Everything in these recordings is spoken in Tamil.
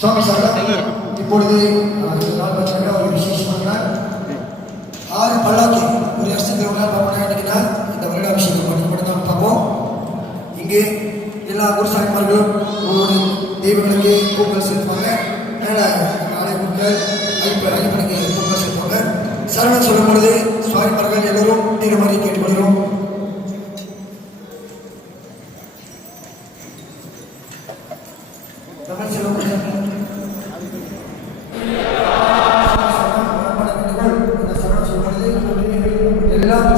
சுவாமி சார் இப்பொழுது ஒரு விசேஷமாக 6 பல்லாக்கி ஒரு வருஷத்துக்கு ஒரு நாள் பார்ப்போம். இன்னைக்கு நாள் இந்த வருடாபிஷேகம் மட்டும் தான் பார்ப்போம். இங்கே எல்லா குருசாமிமார்களும் ஒவ்வொரு தெய்வங்களுக்கு பூக்கள் செலுத்துவாங்க. நாளை பூக்கள் ஐப்பனுக்கு பூக்கள் செலுத்துவாங்க. சரணம் சொல்லும் பொழுது சுவாமிமார்கள் எல்லோரும் நீங்க மாதிரி கேட்டுக்கொள்கிறோம்.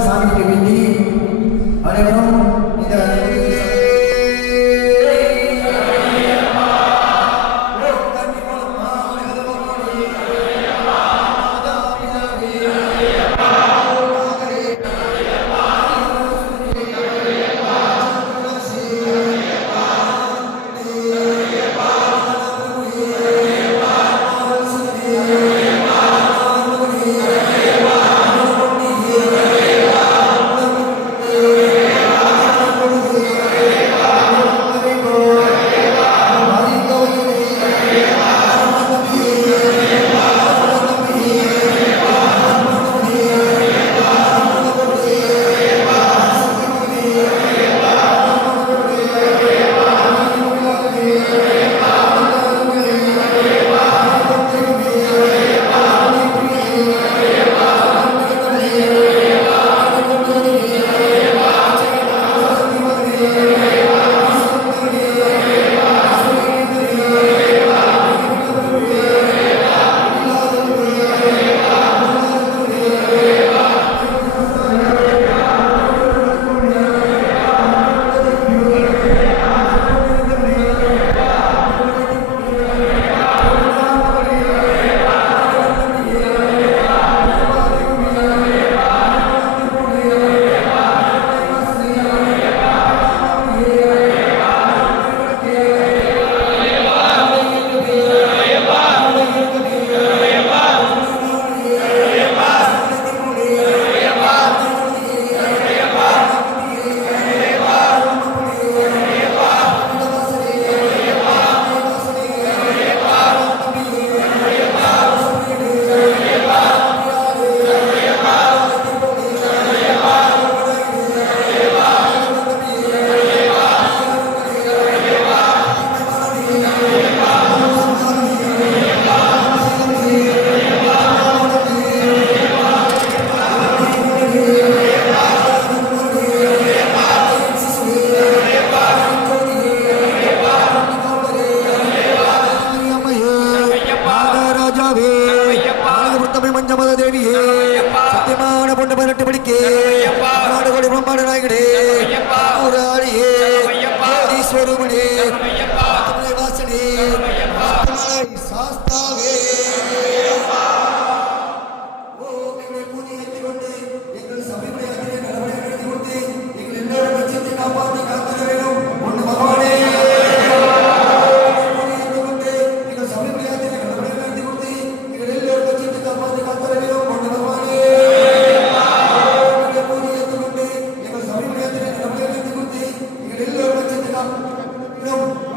சாமிக்கு வேண்டி அனைவரும் இந்த No.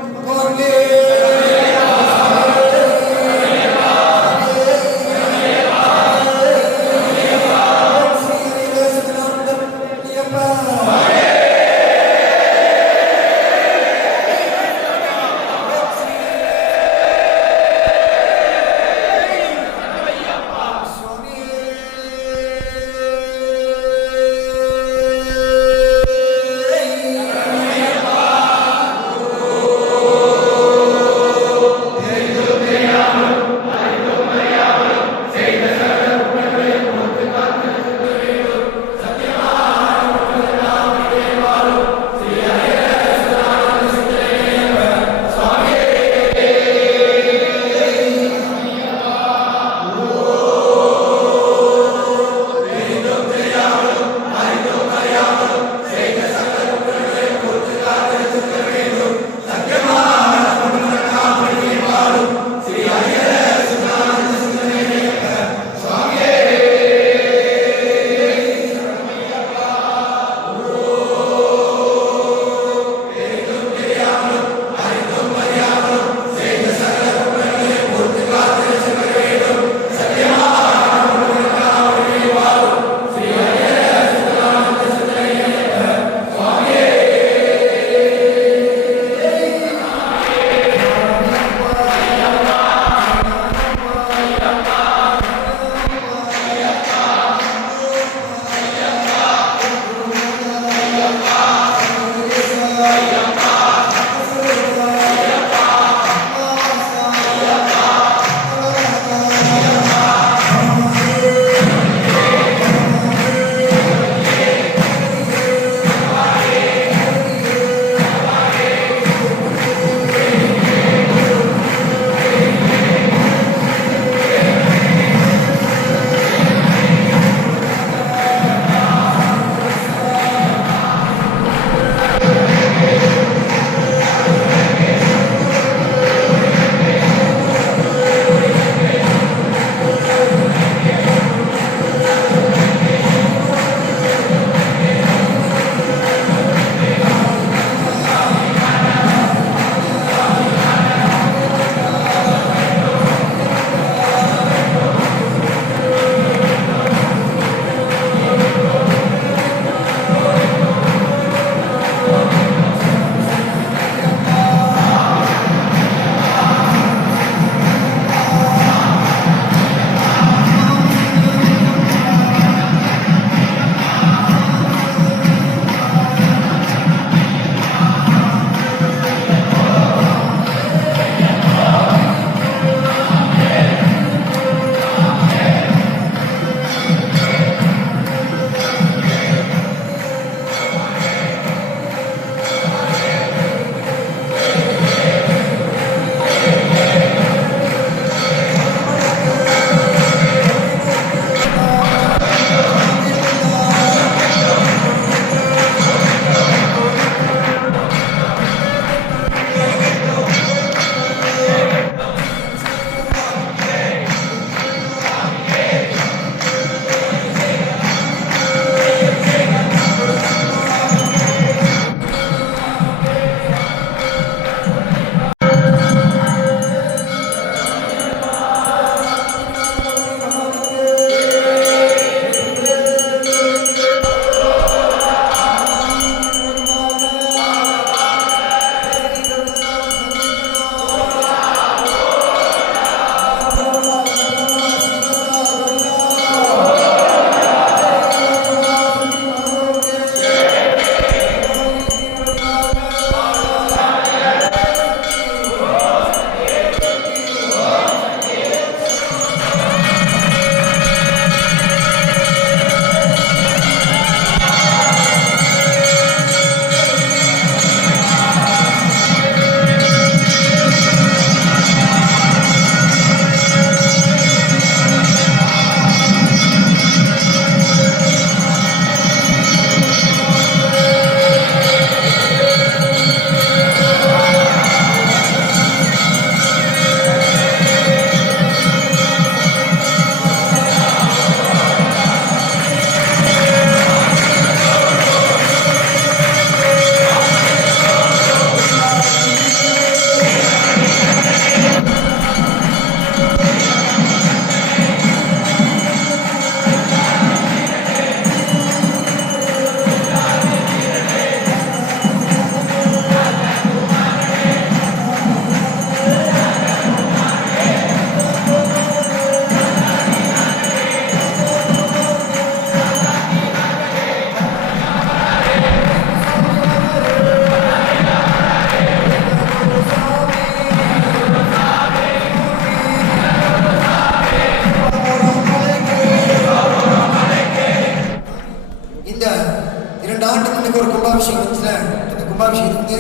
நாளைக்கு ஒரு கும்பாபிஷேகம் வந்துச்சுல, இந்த கும்பாபிஷேகம் வந்து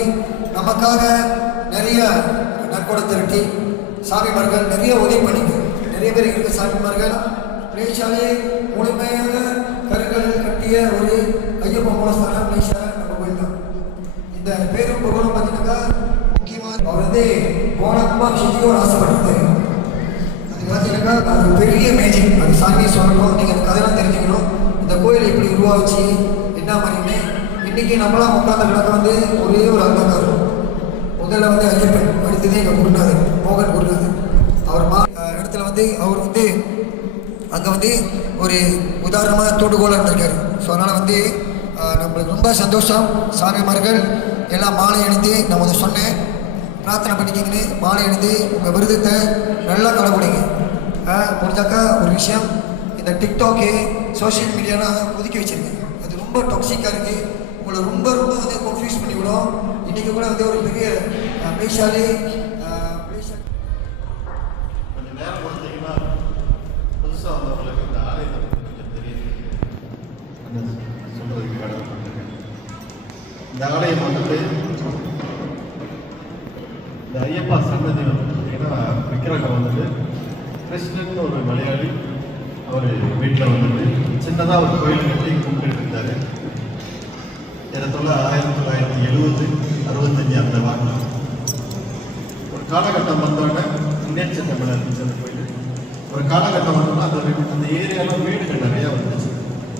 நமக்காக நிறைய நற்கொடை திரட்டி சாமிமார்கள் நிறைய உதவி பண்ணிங்க. நிறைய பேர் இருக்க சாமிமார்கள் பிளேஷாலே முழுமையாக கருக்கள் கட்டிய ஒரு ஐயப்ப மூலஸ்தானம் பிளேஷா நம்ம கோயில் தான். இந்த பேரும் புகழும் பார்த்தீங்கன்னாக்கா முக்கியமாக அவர் வந்து போன கும்பாபிஷேகத்துக்கு ஒரு ஆசைப்பட்டிருந்தாரு. அது பார்த்தீங்கன்னாக்கா அது பெரிய மேஜிக். அது சாமி சொல்லணும், நீங்கள் அந்த கதையெல்லாம் தெரிஞ்சுக்கணும். இந்த கோயில் எப்படி உருவாச்சு என்ன மாதிரின்னு இன்னைக்கு நம்மளாம் உட்கார்ந்த கிடக்க வந்து ஒரே ஒரு அங்கங்க இருக்கும். முதல்ல வந்து ஐயப்பன், அடுத்தது எங்கள் குருநாதர் மோகன் குருநாதர். அவர் இடத்துல வந்து அவர் வந்து அங்கே வந்து ஒரு உதாரணமாக தூண்டுகோலாக இருந்திருக்காரு. ஸோ அதனால் வந்து நம்மளுக்கு ரொம்ப சந்தோஷம். சாமிமார்கள் எல்லாம் மாலை அணிந்து நான் வந்து சொன்னேன், பிரார்த்தனை பண்ணிக்கிங்கன்னு மாலை அணிந்து உங்கள் விருதத்தை நல்லா கடைபிடிங்க. முடிஞ்சாக்கா ஒரு விஷயம், இந்த டிக்டாக்கு சோஷியல் மீடியாலாம் ஒதுக்கி வச்சுருக்கேன். அது ரொம்ப டாக்ஸிக்காக இருக்குது, உங்களை ரொம்ப ரொம்ப வந்து கன்ஃபியூஸ் பண்ணிவிடும். இன்றைக்கி கூட வந்து ஒரு பெரிய பேஷாலே கொஞ்சம் நேரம் கொடுத்தீங்கன்னா புதுசாக வந்தவங்களுக்கு இந்த ஆலயத்தை கொஞ்சம் தெரியும் சொல்கிறதுக்கு கடமைப்பட்டிருக்கேன். இந்த ஆலயம் வந்துட்டு இந்த ஐயப்பா சன்னதி வந்து பார்த்தீங்கன்னா விக்கிரகம் வந்துட்டு கிருஷ்ணன் ஒரு மலையாளி அவர் வீட்டில் வந்துட்டு சின்னதாக ஒரு கோயில் கட்டி கும்பிட்டு இருந்தார். ஏறத்தாழ 1970 65 அந்த வாக்கில் ஒரு காலகட்டம் வந்தோடனே முன்னேற்ற தமிழ் இருந்துச்சு அந்த கோயில். ஒரு காலகட்டம் வந்தோன்னா அந்த ஏரியாவில் வீடுகள் நிறையா வந்துச்சு.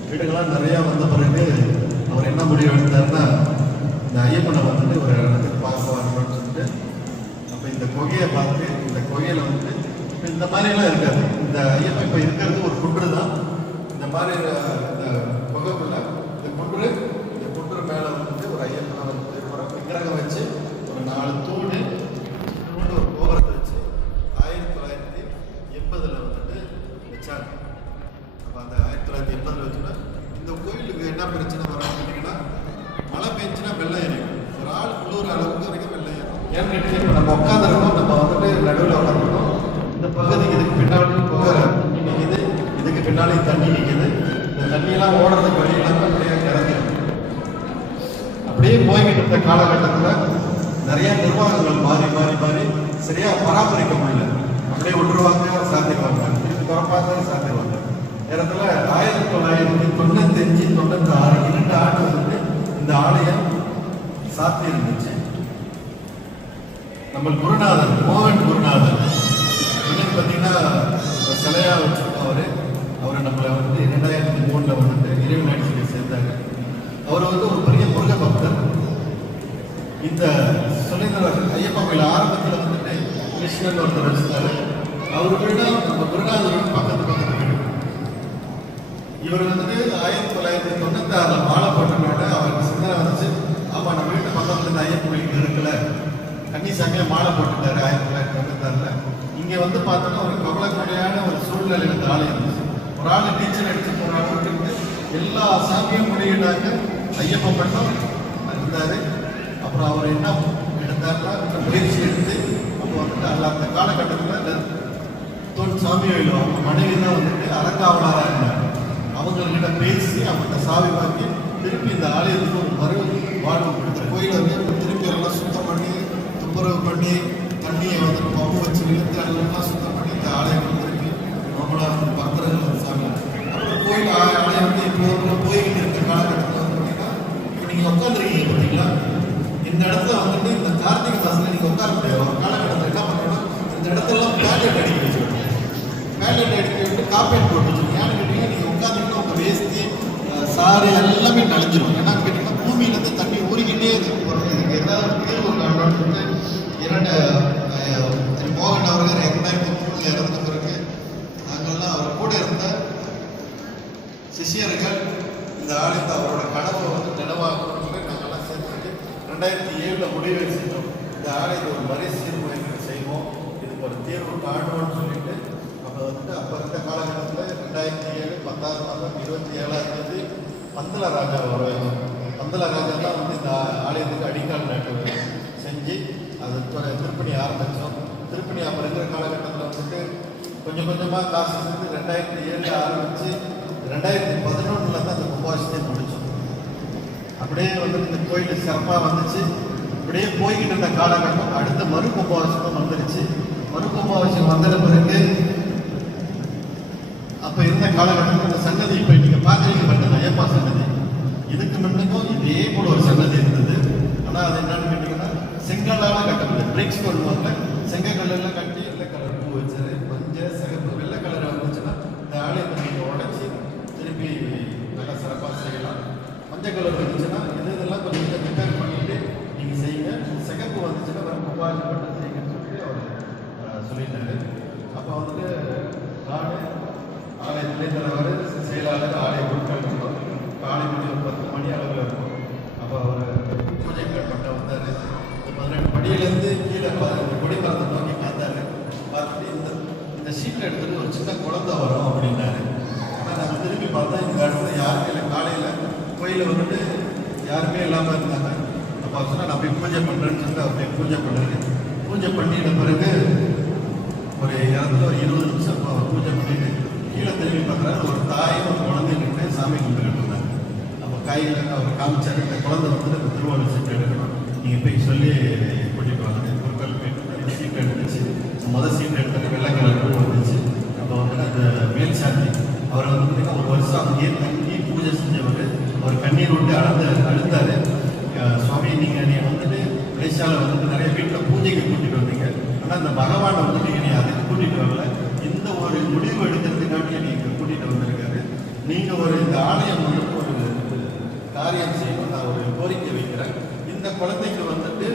வீடுகள்லாம் நிறையா வந்த பிறகு அவர் என்ன முடிவு எடுத்தாருன்னா, இந்த ஐயப்பனை வந்துட்டு ஒரு இடத்துக்கு பார்க்க வரணும்னு சொல்லிட்டு அப்போ இந்த குகையை பார்த்து இந்த குகையில் வந்துட்டு இப்போ இந்த மாதிரிலாம் இருக்காது. இந்த ஐயப்பன் இப்போ இருக்கிறது ஒரு குன்று தான். இந்த மாதிரி இந்த குகைக்குள்ள இந்த குன்று மேலே வந்து ஒரு ஐயப்பனை வந்து ஒரு விக்கிரகம் வச்சு ஒரு 4 தூணு ஒரு கோபுரத்தை வச்சு 1980 வந்துட்டு வச்சாங்க. அப்போ அந்த 1980 வச்சுன்னா இந்த கோயிலுக்கு என்ன பிரச்சனை வரான்னு கேட்டிங்கன்னா, மழை பெஞ்சுன்னா வெள்ளம் ஏறிடும். ஒரு ஆள் குளிர் அளவுக்கு வரைக்கும் வெள்ளம் ஏறும். ஏன்னு கேட்டீங்கன்னா நம்ம உட்காந்துருக்கோம், நம்ம வந்துட்டு நடுவில் உட்காந்துருக்கோம். இந்த பகுதிக்கு இதுக்கு பின்னாடி புகை நிற்கிது, இதுக்கு பின்னாடி தண்ணி நிற்கிது. இந்த தண்ணியெல்லாம் ஓடுறதுக்கு வழி இல்லாமல் அப்படியே இறங்கிடும். அப்படியே போய்கிட்டு இருந்த காலகட்டத்தில் நிறைய நிர்வாகங்கள் மாறி மாறி மாறி சரியாக பராமரிக்க முடியல. அப்படியே விட்டுருவாங்க, சாத்திடுவாங்க, திருப்பி திறப்பாங்க, சாத்திடுவாங்க. இடத்துல 1995 96 2 ஆண்டு வந்து இந்த ஆலயம் சாத்தி இருந்துச்சு. நம்ம குருநாதர் மோகன் குருநாதர் இன்னும் பார்த்தீங்கன்னா சிலையாக வச்சுருக்கோம். அவரை நம்மளை வந்து 2003 வந்துட்டு இறைவனாடி சொல்லி சேர்ந்தாங்க. அவர் வந்து ஒரு பெரிய முருக பக்தர். இந்த சொல்லியிருந்தார் ஐயப்பா கோயில் ஆரம்பத்தில் வந்துட்டு கிருஷ்ணன் ஒருத்தர் வச்சிருந்தாரு. அவர் வீடு நம்ம குருநாதர் பக்கத்து வீடு. இவர் வந்துட்டு 1996 மாலை போட்டனோட அவருக்கு சிந்தனை வந்துச்சு, ஆமாம் நம்ம வீட்டு பக்கத்தில் இந்த ஐயப்பன் கோயிலுக்கு இருக்குல்ல, கன்னிசாமியாக மாலை போட்டுட்டாரு 1996. இங்கே வந்து பார்த்தோன்னா ஒரு கவலைக்குறையான ஒரு சூழ்நிலை இந்த ஆலயம் இருந்துச்சு. ஒரு ஆள் டீச்சர் அடிச்சு போகிற அளவுக்கு இருந்து எல்லா சாமியும் முடியிட்டாங்க. ஐயப்பன் மட்டும் இருந்தார். அப்புறம் அவர் என்ன எடுத்தாருன்னா முயற்சி எடுத்து அப்போ வந்துட்டு அந்த காலகட்டத்தில் தோல் சாமியோயில் அவங்க மனைவி தான் வந்துட்டு அறங்காவலாக இருந்தாங்க. அவங்கக்கிட்ட பேசி அவங்கள்ட்ட சாவி வாங்கி திருப்பி இந்த ஆலயத்துக்கு ஒரு வாழ்வு கொடுத்த கோயிலை வந்து திருப்பி எல்லாம் சுத்தம் பண்ணி துப்புரவு பண்ணி தண்ணியை வந்து பம்பு வச்சு இழுத்து அதெல்லாம் சுத்தம் பண்ணி இந்த ஆலயம் வந்துருக்கு. நம்மளா பக்தர்கள் சாமி அப்புறம் கோயில் ஆலயம் வந்து இப்போ போய்கிட்டு இருக்க காலகட்டத்தில் வந்து பார்த்தீங்கன்னா இப்போ நீங்கள் உட்காந்துருக்கீங்க பார்த்தீங்களா, இந்த இடத்துல வந்துட்டு இந்த கார்த்திகை மாதத்தில் நீங்கள் உட்கார முடியாது. ஒரு காலகட்டத்தில் என்ன பண்ணணும்னா இந்த இடத்துலாம் பேலட் அடிக்க வச்சுருக்கோம். பேலட் அடிக்க விட்டு காப்பேட் போட்டு வச்சுருக்கோம். ஏன்னு கேட்டிங்கன்னா நீங்கள் உட்காந்துக்கிட்டு உங்கள் வேஸ்தி சாறு எல்லாமே நனைஞ்சிடும். ஏன்னா கேட்டிங்கன்னா பூமியிலேருந்து தண்ணி ஊறிக்கிட்டே இருக்கும். இதுக்கு ஏதாவது தீர்வு காரணம்னு சொல்லிட்டு மோகன் அவர்கள் 2003 இறந்த பிறகு நாங்கள்லாம் அவர் கூட இருந்த சிஷியர்கள் இந்த ஆலயத்தை அவரோட கனவை வந்து நினைவாக்கணும்னு நாங்கள்லாம் சேர்த்துட்டு 2007 முடிவு செஞ்சோம். இந்த ஆலயத்தை ஒரு மறுசீர்மையை செய்வோம், இதுக்கு ஒரு தீர்வு காணுவோம்னு சொல்லிட்டு அப்போ வந்துட்டு அப்போ இருந்த காலகட்டத்தில் 2007 10ஆம் மாதம் 27ஆம் தேதி பந்தல ராஜா வரவேணும். பந்தல ராஜா தான் வந்து இந்த ஆலயத்துக்கு அடிக்கால் நாட்டு செஞ்சு அது திருப்பணி ஆரம்பித்தோம். திருப்பணி அப்போ இருக்கிற காலகட்டத்தில் வந்துட்டு கொஞ்சம் கொஞ்சமாக காசு சேர்ந்து 2007 ஆரம்பித்து 2011 தான் அந்த கும்பாபிஷேகத்தை முடித்தோம். அப்படியே வந்து இந்த கோயில் சிறப்பாக வந்துச்சு. அப்படியே போய்கிட்டு இருந்த காலகட்டம் அடுத்த மறுகும்பாபிஷேகம் வந்துருச்சு. மறுகும்பாபிஷேகம் வந்த பிறகு அப்போ இருந்த காலகட்டத்தில் இந்த சன்னதி இப்போ நீங்கள் பார்க்குறீங்க பார்த்தீங்கன்னா ஐயப்பா சன்னதி, இதுக்கு முன்னுக்கும் இதே போல ஒரு சன்னதி இருந்தது. ஆனால் அது என்னன்னு கேட்டிங்கன்னா செங்கல்லால் கட்டப்பட்டது, பிரிக்ஸ் பண்ணுவாங்க. செங்கக்கல்லாம் கட்டி வெள்ளை கலர் பூ வச்சாரு, மஞ்சள் சிகப்பு வெள்ளை கலர் வந்துச்சுன்னா இந்த ஆலயத்தை நீங்கள் உடச்சி திருப்பி நல்லா சிறப்பாக செய்யலாம். மஞ்சள் கலர் வந்துச்சுன்னா இதெல்லாம் கொஞ்சம் ரிப்பேர் பண்ணிட்டு நீங்கள் செய்யுங்க. சிகப்பு வந்துச்சுன்னா வேறு மொபைல் மட்டும் செய்யுங்கன்னு சொல்லிட்டு அவர் சொல்லிட்டாரு. அப்போ வந்துட்டு நான் ஆலய துணைத் தலைவர், செயலாளர், ஆலய பொருட்கள் இருந்தோம். காலை மணி 10 மணி அளவில் இருக்கும். அப்போ அவர் பூஜை கட்ட வந்தார். 18 படியிலேருந்து கீழே கொடி பறந்து நோக்கி பார்த்தாரு. பார்த்துட்டு இந்த ஷீட்டில் எடுத்துட்டு ஒரு சின்ன குழந்தை வரும் அப்படின்னாரு. ஆனால் நாங்கள் திரும்பி பார்த்தா இந்த இடத்துல யாருமே இல்லை. காலையில் கோயிலில் வந்துட்டு யாருமே இல்லாமல் இருந்தாங்க. அப்போ சொன்னால் நான் போய் பூஜை பண்ணுறேன்னு சொல்லிட்டு அவர் போய் பூஜை பண்ணுறாரு. பூஜை பண்ணிட்ட பிறகு ஒரு இடத்துல ஒரு 20 நிமிஷம் அவர் பூஜை பண்ணிட்டு கீழே திரும்பி பார்க்குறாரு. ஒரு தாயும் ஒரு குழந்தையும் நின்று சாமி கும்பிட்டுக்கிட்டு இருந்தாங்க. அப்போ காய்களை அவர் காமிச்சாரு. இந்த குழந்தை வந்துட்டு இந்த திருவாரூர் சீட்டு எடுக்கணும், நீங்கள் போய் சொல்லி கூட்டிட்டு வாங்க. பொருட்கள் போயிட்டு சீட்டை எடுத்துச்சு. முதல் சீட்டை எடுத்துட்டு வெள்ளை கலர் பூ வந்துச்சு. அப்போ வந்துட்டு அந்த மேல் சாந்தி அவர் வந்து பார்த்தீங்கன்னா ஒரு வருஷம் அங்கேயே தங்கி பூஜை செஞ்சவர். அவர் கண்ணீர் விட்டு அழுந்தார். சுவாமி நீங்கள் வந்துட்டு மலேசியாவில் வந்துட்டு நிறைய வீட்டில் பூஜைக்கு கூட்டிகிட்டு வந்தீங்க, ஆனால் அந்த பகவானை வந்துட்டு நீங்கள் அதுக்கு கூட்டிகிட்டு வரல. இந்த ஒரு முடிவு எடுக்கிறதுக்காண்டி நீங்கள் கூட்டிகிட்டு வந்திருக்காரு. நீங்கள் ஒரு இந்த ஆலயம் வந்துட்டு ஒரு காரியம் செய்யணும், நான் ஒரு கோரிக்கை வைக்கிறேன். இந்த குழந்தைக்கு வந்துட்டு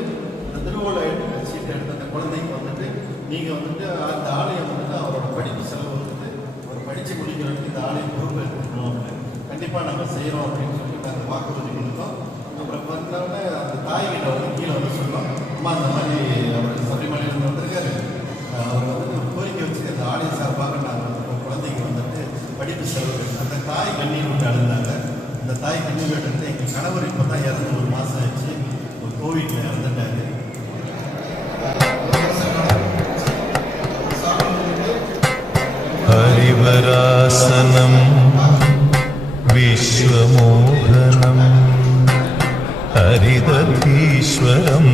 இந்த திருவோலை சீட்டை எடுத்த அந்த குழந்தைக்கு வந்துட்டு நீங்கள் வந்துட்டு அந்த ஆலயம் வந்துட்டு அவரோட படிப்பு செலவு வந்துட்டு ஒரு படித்து முடிக்கிறதுக்கு இந்த ஆலயம் பொறுப்பு எடுத்துக்கணும் அப்படின்னு கண்டிப்பாக நாங்கள் செய்கிறோம் அப்படின்னு சொல்லிட்டு நாங்கள் வாக்குறுதி கொடுத்தோம். அப்புறம் பார்த்தோன்னே அந்த தாய்கிட்ட வந்து கீழே வந்து சொன்னோம், அம்மா அந்த மாதிரி அவர் சபரிமலையிலேருந்து வந்திருக்காரு, அவர் வந்துட்டு ஒரு கோரிக்கை வச்சு அந்த ஆலய சார்பாக நாங்கள் வந்து குழந்தைக்கு வந்துட்டு படிப்பு செலவு. அந்த தாய் கண்ணீர் விட்டு அழுந்தாங்க. அந்த தாய் கண்ணீர் விட்டு எங்கள் கணவர் இப்போ தான் இறந்து 1 மாதம் ஆச்சு. ஒரு கோவிட்ல இறந்துட்டாரு. ஹரிவராசனம் விஸ்வமோகனம் ஹரிதீஸ்வரம்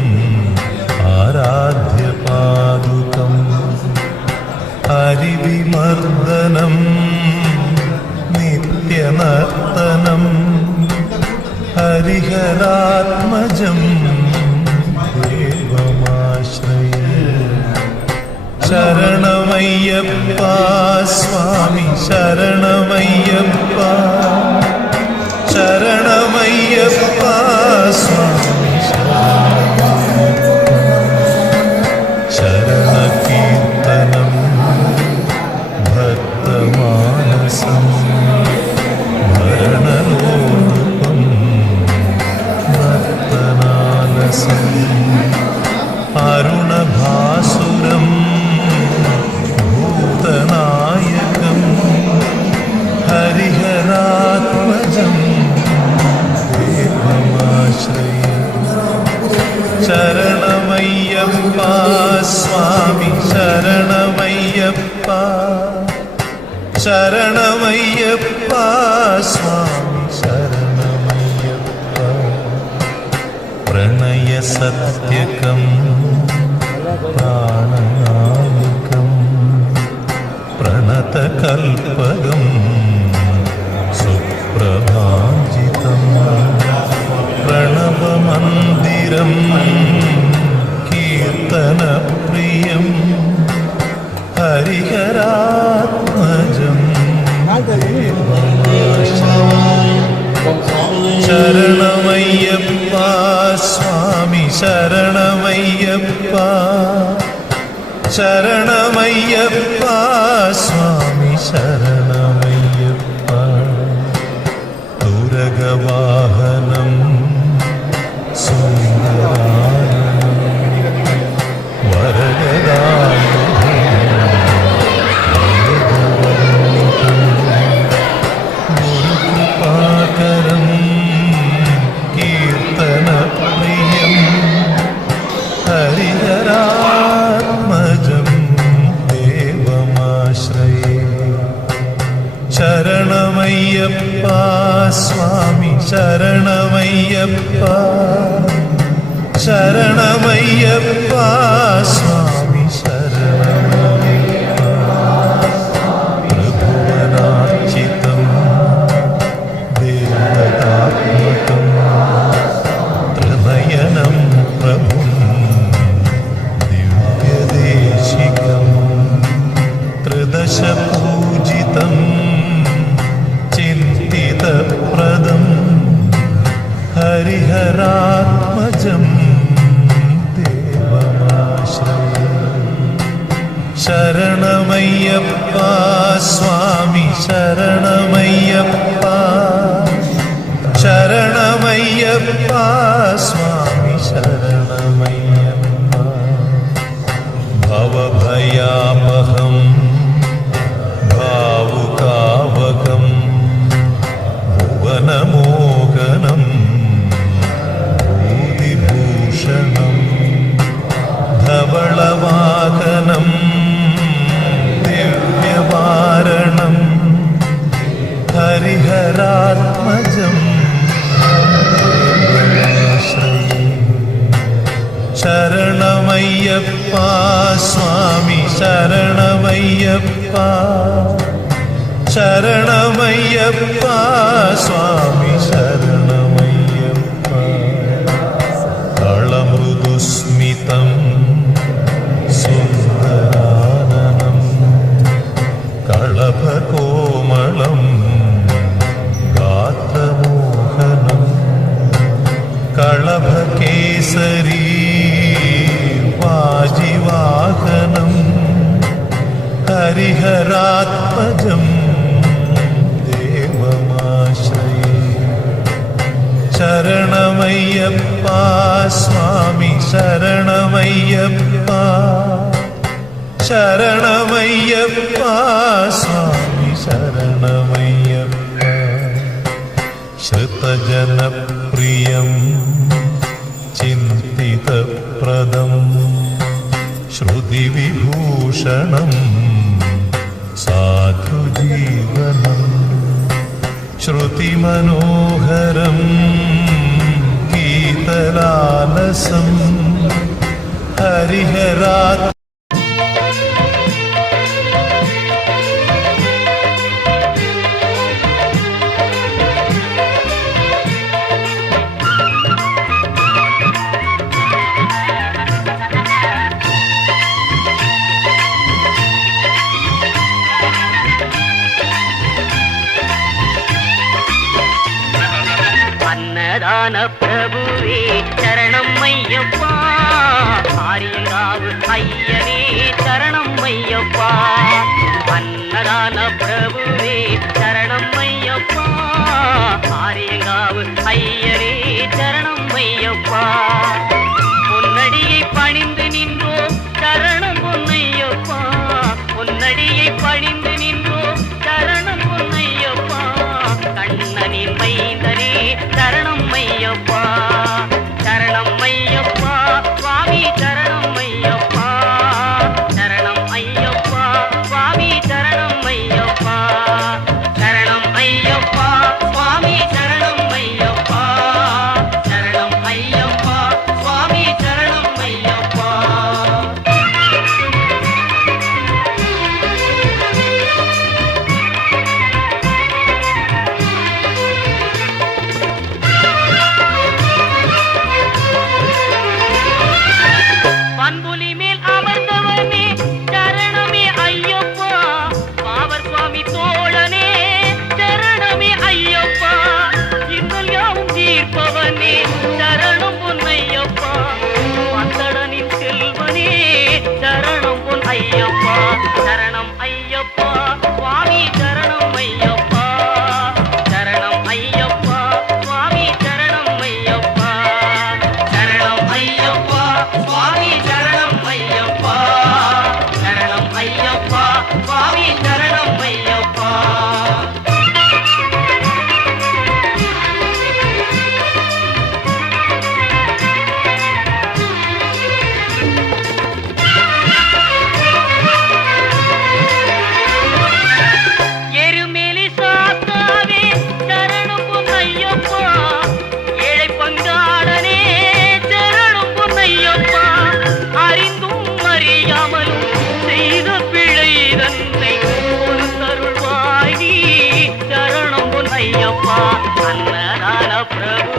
ஆராத்ய பாதுகம் ஹரிவிமர்தனம் நித்யநர்த்தனம் ஹரிஹராத்மஜம் தேவமாஸ்ரயே. சரணமையப்பா சுவாமி சரணமையப்பா, சரணமையப்பா சுவாமி சரணகீர்த்தனம் பக்தமானசம் மரணலோகம் பக்தநாலசம் அருணபாசுரம் பூதநாயகம் ஹரிஹராத்மஜம் தேவமாஸ்ரயே. சரணமையப்பா சுவாமி சரணமையப்பா, சரணமையப்பா சுவாமி சரணமையப்பா. பிரணய சத்யகம் பிராணநாயகம் பிரணதகல்பகம் சுப்ரபாஞ்சிதம் பிரணவமந்திரம் கீர்த்தனப்ரியம் ஹரிஹராத்மஜம் சரணமையப்பா சுவாமி சரணமையப்பா, சரணமையப்பா சுவாமி சரணமையப்பா. துரகவாகனம் சுந்தராரணம் வரதராயம் குருகிருபாகரம் கீர்த்தனப்ரியம் ஹரிஹராத்மஜம் தேவமாஸ்ரயே. ശരണമയ്യപ്പ സ്വാമി ശരണമയ്യപ്പ ശരണമയ്യപ്പ സ്വാമി ശരണമയ്യപ്പ ത്രിഭുവനാർച്ചിതം ദേവതാത്മകം ത്രിനയനം പ്രഭും ദിവ്യദേശികം ത്രിദശപൂജിതം ചിന്തിതപ്രദം ഹരിഹരാത്മജം ദേവമാശ്രയേ ശരണമയ്യപ്പ സ്വാമി ശരണമയ്യപ്പ ശരണമയ്യപ്പ സ്വാമി ശരണമയ്യപ്പ ഭവഭയാപഹം ഭാവുകാവകം ഭുവനമോഹനം ഭൂതിഭൂഷണം ധവളവാഹനം ദിവ്യവാരണം ഹരിഹരാത്മജം ആശ്രയേ ശരണമയ്യപ്പ സ്വാമി ശരണമയ്യപ്പ ശരണമയ്യപ്പ സ്വാമി ശരണമയ്യപ്പ കളമൃദുസ്മിതം സുന്ദരാനനം കളഭകോമളം ഗാത്രമോഹനം കളഭകേസരീ വാജിവാഹനം ഹരിഹരാത്മജം ദേവമാശ്രയേ ശരണമയ്യപ്പ സ്വാമി ശരണമയ്യപ്പ ശരണമയ്യപ്പ സ്വാമി ശരണമയ്യപ്പ ശ്രുതജനപ്രിയം ചിന്തിതപ്രദം ശ്രുതിവിഭൂഷണം സാധുജീവനം ശ്രുതിമനോഹരം ഗീതലാലസം ഹരിഹരാത് அன்னதான பிரபுவே சரணம் ஐயப்பா ஆரியங்காவு ஐயனே சரணம் ஐயப்பா அன்னதான பிரபுவே சரணம் ஐயப்பா ஆரியங்காவு ஐயனே சரணம் ஐயப்பா பொன்னடியை பணிந்து நின்றோம் சரணம் பொன்னையப்பா பொன்னடியை பணிந்து நின்றோம் சரணம் பொன்னையப்பா கண்ணனின் மைந்தனே சரணம் ஐயப்பா சரணம் ஐயப்பா சுவாமி சரணம் ஐயப்பா சரணம் ஐயப்பா சுவாமி சரணம் ஐயப்பா சரணம் ஐயப்பா சுவாமி சரணம் ஐயப்பா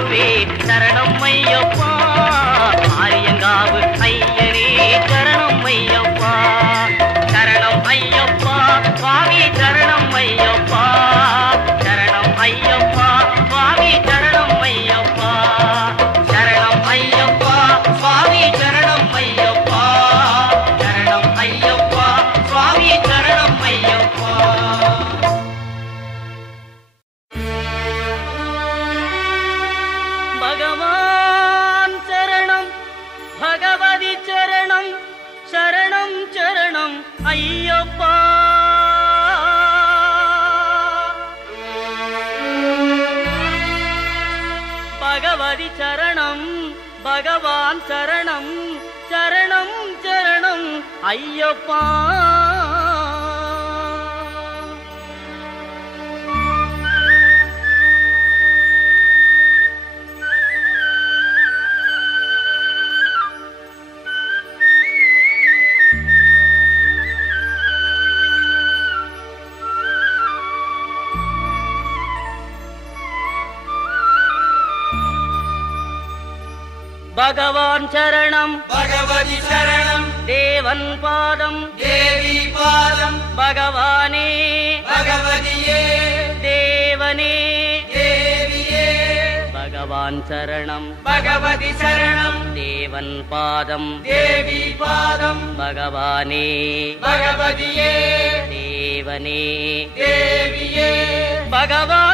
பிரபுவே சரணம் ஐயப்பா ஆரியங்காவு ஐயனே சரணம் ஐயப்பா சரணம் ஐயப்பா சுவாமி சரணம் ஐயப்பா சரணம் ஐயப்பா சுவாமி சரணம் ஐயப்பா சரணம் ஐயப்பா சுவாமி சரணம் ஐயப்பா சரணம் ஐயப்பா சுவாமி சரணம் ஐயப்பா பகவான் சரணம் பகவதி சரணம் சரணம் சரணம் ஐயப்பா பகவதி சரணம் பகவான் சரணம் சரணம் சரணம் ஐயப்பா பகவான் சரணம் பகவதி சரணம் தேவன் பாதம் தேவி பாதம் பகவானே பகவதியே தேவனே தேவியே பகவான் சரணம் பகவதி சரணம் தேவன் பாதம் தேவி பாதம் பகவானே பகவதியே தேவனே தேவியே பகவான்